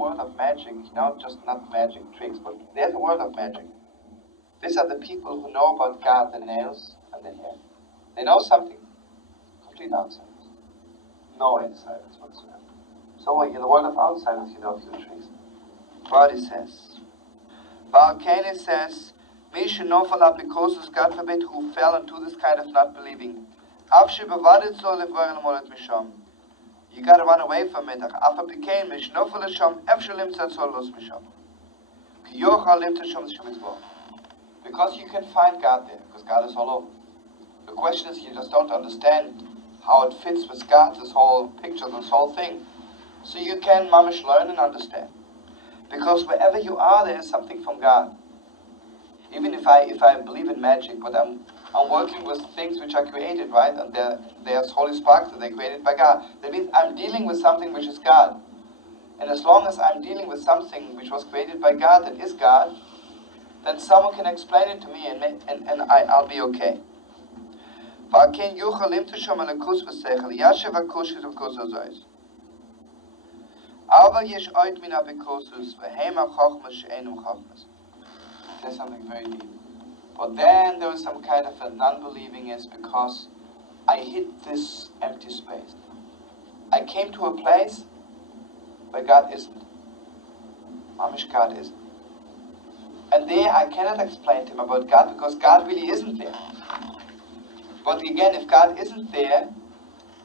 world of magic, just not magic tricks, but there's a world of magic. These are the people who know about God, the nails and the hair. They know something complete outsiders. No insiders whatsoever. So in the world of outsiders, you know a few tricks. But it says, Balkane says, Misha nofal apikosus, God forbid, who fell into this kind of not believing. You gotta run away from it. Because you can find God there, because God is all over. The question is, you just don't understand how it fits with God, this whole picture, this whole thing. So you can, mamish, learn and understand. Because wherever you are, there is something from God. Even if I believe in magic, but I'm working with things which are created, right? And there's holy sparks that they're created by God. That means I'm dealing with something which is God. And as long as I'm dealing with something which was created by God, that is God, then someone can explain it to me and I'll be okay. There's something very deep. But then there is some kind of a non-believing is because I hit this empty space. I came to a place where God isn't. Mamish, God isn't. And there I cannot explain to him about God because God really isn't there. But again, if God isn't there,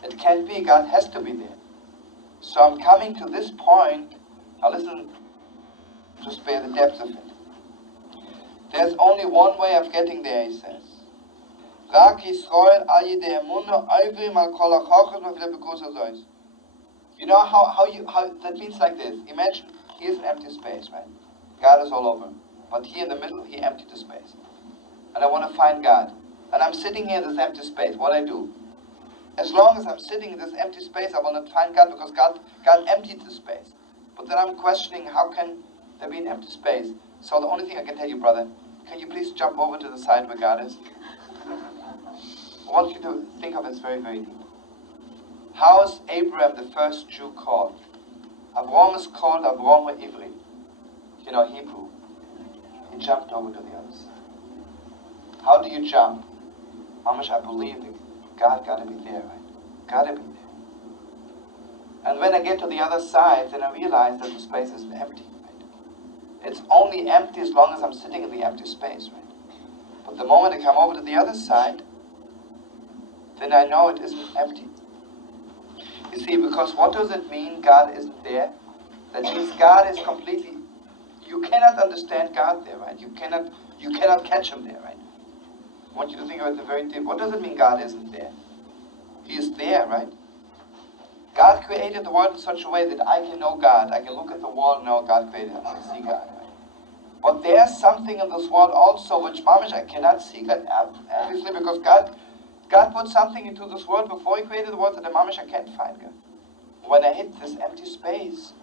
it can't be. God has to be there. So I'm coming to this point. Now listen, just bear the depth of it. There's only one way of getting there, he says. You know how that means like this. Imagine here's an empty space, right? God is all over. But here in the middle, he emptied the space. And I want to find God. And I'm sitting here in this empty space. What I do? As long as I'm sitting in this empty space, I will not find God because God emptied the space. But then I'm questioning, how can there be an empty space? So the only thing I can tell you, brother, can you please jump over to the side where God is? I want you to think of it as very, very deep. How is Abraham, the first Jew, called? Abraham is called Abraham Ivri. Hebrew. He jumped over to the other side. How do you jump? Mamash, I believe that God gotta be there, right? Gotta be there. And when I get to the other side, then I realize that the space is empty. It's only empty as long as I'm sitting in the empty space, right? But the moment I come over to the other side, then I know it isn't empty. You see, because what does it mean God isn't there? That means God is completely, you cannot understand God there, right? You cannot catch him there, right? I want you to think about the very deep. What does it mean God isn't there? He is there, right? God created the world in such a way that I can know God. I can look at the wall and know God created it. I can see God. But there's something in this world also which, mamish, I cannot see God, obviously, because God put something into this world before he created the world that, mamish, I can't find God. When I hit this empty space,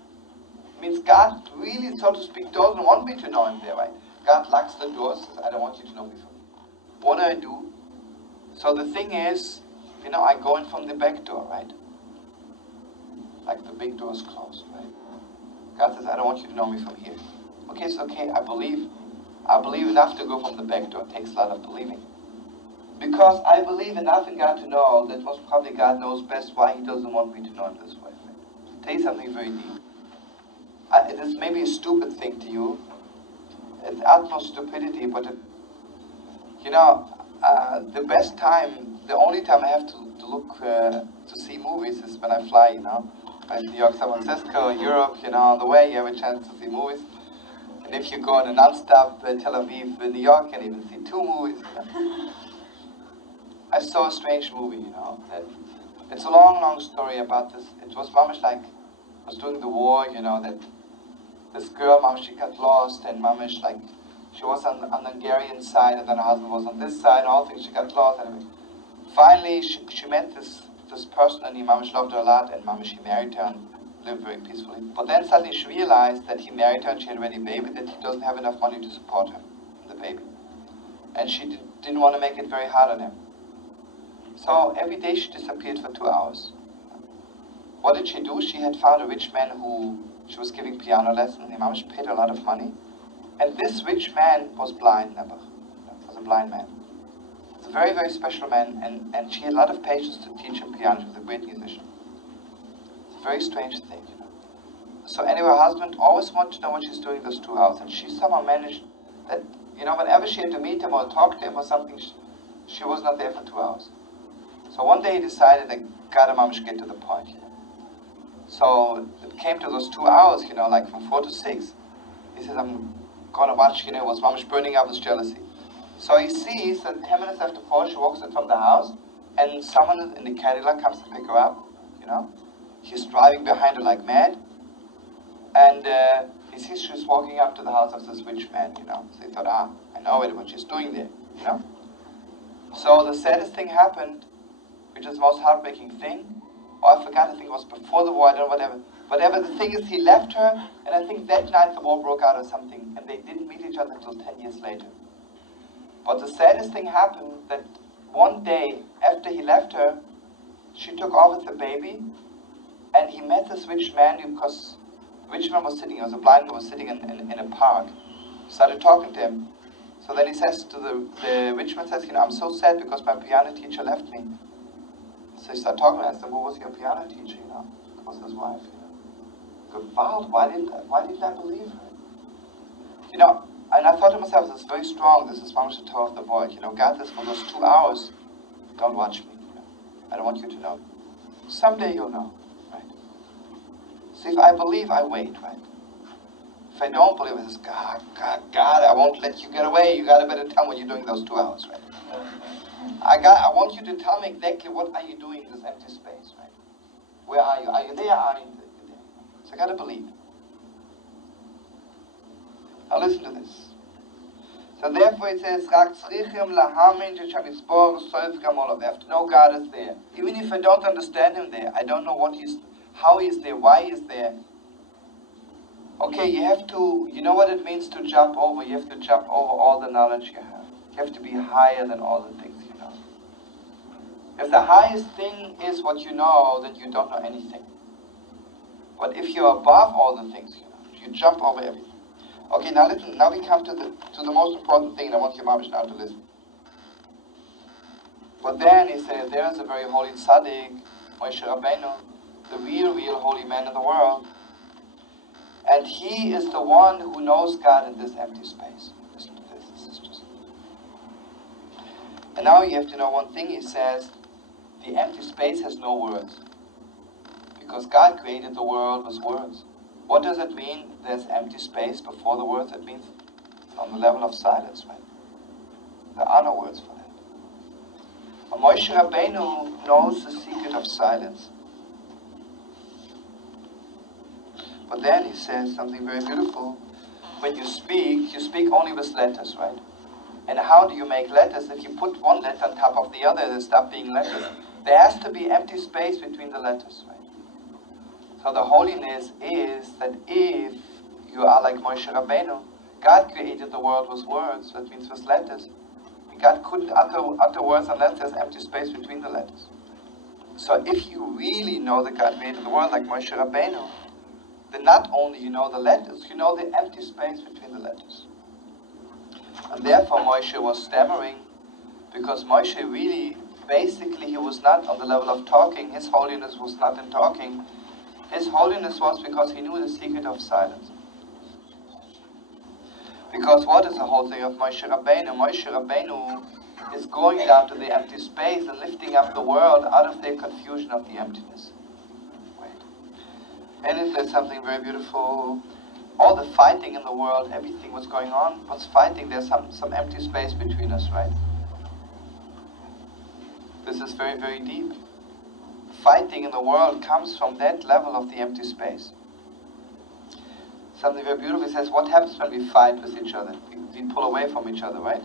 it means God really, so to speak, doesn't want me to know him there, right? God locks the doors, says, I don't want you to know me from here. What do I do? So the thing is, I go in from the back door, right? Like the big door is closed, right? God says, I don't want you to know me from here. Okay, it's okay, I believe enough to go from the back door. It takes a lot of believing. Because I believe enough in God to know that most probably God knows best why he doesn't want me to know him this way. I'll tell you something very deep. This may be a stupid thing to you. It's utmost stupidity, but the best time, the only time I have to look to see movies is when I fly, Like New York, San Francisco, Europe, on the way you have a chance to see movies. And if you go on a non-stop Tel Aviv, New York, you can even see 2 movies. I saw a strange movie, that it's a long, long story about this. It was mamish like, it was during the war, that this girl, mamish, she got lost, and mamish, like, she was on the Hungarian side, and then her husband was on this side, and all things, she got lost, anyway. Finally, she met this person, and he, mamish, loved her a lot, and mamish, he married her, and lived very peacefully. But then suddenly she realized that he married her, and she had already a baby, that he doesn't have enough money to support her, the baby. And she didn't want to make it very hard on him. So every day she disappeared for 2 hours. what did she do? She had found a rich man who she was giving piano lessons. The mamish paid a lot of money. And this rich man was blind, was a blind man. It's a very, very special man, and she had a lot of patience to teach him piano. She was a great musician. It's a very strange thing, you know. So anyway, her husband always wanted to know what she's doing in those 2 hours, and she somehow managed that, you know, whenever she had to meet him or talk to him or something, she was not there for 2 hours. So one day he decided, I gotta mamish get to the point, you know. So it came to those 2 hours, you know, like from 4 to 6. He says, I'm gonna watch, you know, was mamish burning up with jealousy. So he sees that 10 minutes after 4, she walks in from the house, and someone in the Cadillac comes to pick her up, you know. He's driving behind her like mad, and he sees she's walking up to the house of this rich man, you know. So he thought, I know what she's doing there, you know. So the saddest thing happened, which is the most heartbreaking thing, or I forgot, I think it was before the war, I don't know, whatever. The thing is, he left her, and I think that night the war broke out or something, and they didn't meet each other until 10 years later. But the saddest thing happened that one day after he left her, she took off with the baby, and he met this rich man because the rich man was sitting, he was a blind man, was sitting in a park. He started talking to him. So then he says to the rich man says, you know, I'm so sad because my piano teacher left me. So he started talking to him. I said, who was your piano teacher, you know? It was his wife, you know. Good, wow, why didn't I believe her? You know, and I thought to myself, this is very strong. This is mamish the Torah of the void. You know, God says, for those 2 hours, don't watch me. You know? I don't want you to know. Someday you'll know, right? So if I believe, I wait, right? If I don't believe, I say, God, I won't let you get away. You gotta better tell me what you're doing those 2 hours, right? I want you to tell me exactly what are you doing in this empty space, right? Where are you? Are you there? Are you there? So I gotta believe. Now listen to this. So therefore it says, we have to know God is there. Even if I don't understand him there, I don't know how he is there, why he is there. Okay, you have to, you know what it means to jump over. You have to jump over all the knowledge you have. You have to be higher than all the things you know. If the highest thing is what you know, then you don't know anything. But if you're above all the things you know, you jump over everything. Okay, now listen. Now we come to the most important thing, and I want your mamish now to listen. But then he says, there is a very holy tzaddik, Moshe Rabbeinu, the real holy man in the world, and he is the one who knows God in this empty space. Listen to this. This is just. And now you have to know one thing. He says, the empty space has no words, because God created the world with words. What does it mean? There's empty space before the words. It means on the level of silence, right? There are no words for that. But Moshe Rabbeinu knows the secret of silence. But then he says something very beautiful. When you speak only with letters, right? And how do you make letters? If you put one letter on top of the other, they stop being letters. There has to be empty space between the letters, right? So the holiness is that if you are like Moshe Rabbeinu, God created the world with words, that means with letters. God couldn't utter words unless there's empty space between the letters. So if you really know that God created the world like Moshe Rabbeinu, then not only you know the letters, you know the empty space between the letters. And therefore Moshe was stammering, because Moshe really, basically he was not on the level of talking. His holiness was not in talking. His holiness was because he knew the secret of silence. Because what is the whole thing of Moshe Rabbeinu? Moshe Rabbeinu is going down to the empty space and lifting up the world out of the confusion of the emptiness. Right. And it says something very beautiful. All the fighting in the world, everything was going on, was fighting. There's some empty space between us, right? This is very, very deep. Fighting in the world comes from that level of the empty space. Something very beautiful. It says, what happens when we fight with each other? We pull away from each other, right?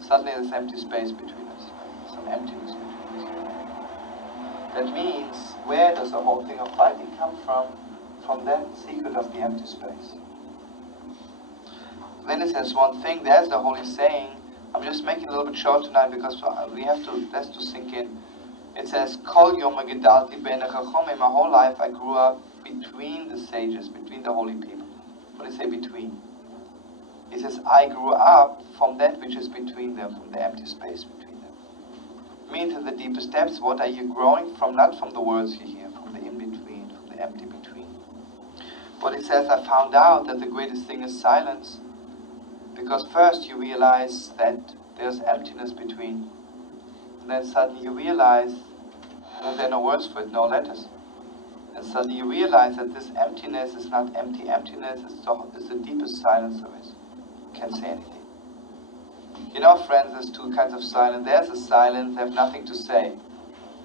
Suddenly there's empty space between us. Right? Some emptiness between us. That means, where does the whole thing of fighting come from? From that secret of the empty space. Then it says one thing, there's the holy saying. I'm just making it a little bit short tonight because that's to sink in. It says, Kol yom gedalti ben chachomim. My whole life I grew up between the sages, between the holy people. What do you say between? He says, I grew up from that which is between them, from the empty space between them. Means in the deepest depths, what are you growing from? Not from the words you hear, from the in-between, from the empty between. But he says, I found out that the greatest thing is silence. Because first you realize that there's emptiness between. And then suddenly you realize that there are no words for it, no letters. And suddenly you realize that this emptiness is not empty emptiness, it's the deepest silence there is. You can't say anything. You know, friends, there's two kinds of silence. There's a silence, they have nothing to say.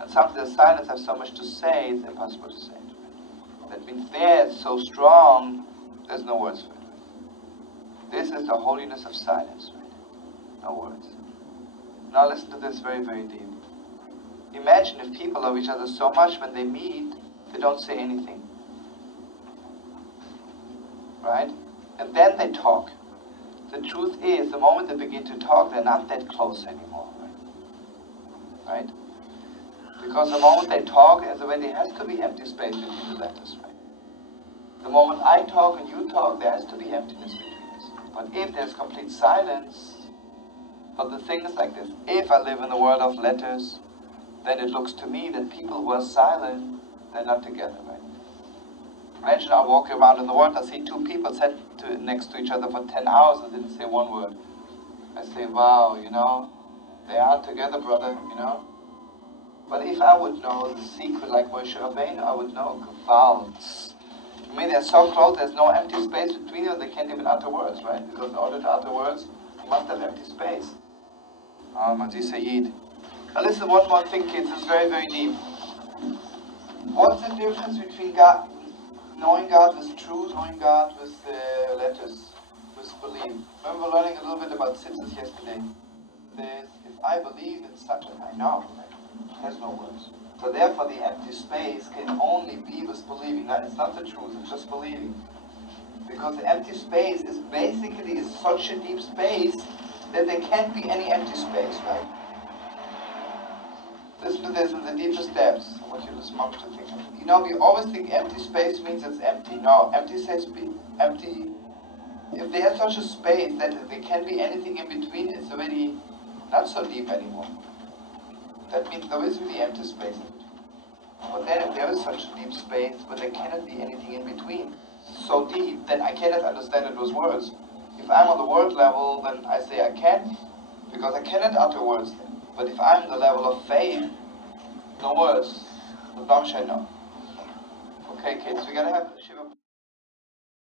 And sometimes the silence have so much to say, it's impossible to say it. That means there it's so strong, there's no words for it. This is the holiness of silence, right? No words. Now listen to this very, very deep. Imagine if people love each other so much, when they meet, they don't say anything. Right? And then they talk. The truth is, the moment they begin to talk, they're not that close anymore. Right? Because the moment they talk, there has to be empty space between the letters. Right? The moment I talk and you talk, there has to be emptiness between us. But if there's complete silence, but the thing is like this, if I live in the world of letters, then it looks to me that people who are silent, they're not together, right? Imagine I walk around in the world, I see two people sat next to each other for 10 hours and didn't say one word. I say, wow, you know, they are together, brother, you know. But if I would know the secret like Moshe Rabbeinu, I would know, Gewalt. I mean, they're so close, there's no empty space between them, they can't even utter words, right? Because in order to utter words, you must have empty space. Now listen, one more thing, kids, it's very, very deep. What's the difference between God, knowing God with truth, knowing God with letters, with belief? Remember learning a little bit about Sitzes yesterday. If I believe in such an I know, it has no words. So therefore the empty space can only be with believing. Now, it's not the truth, it's just believing. Because the empty space is basically such a deep space that there can't be any empty space, right? Listen to this in the deepest depths. I want you this moment to think of it. You know, we always think empty space means it's empty. No, empty space empty. If there's such a space that there can't be anything in between, it's already not so deep anymore. That means there is really empty space in between. But then if there is such a deep space where there cannot be anything in between, so deep that I cannot understand it with words. If I'm on the word level, then I say I can, because I cannot utter words then. But if I'm the level of faith, no words, the Dhamma know. Okay, kids, we gotta have Shiva.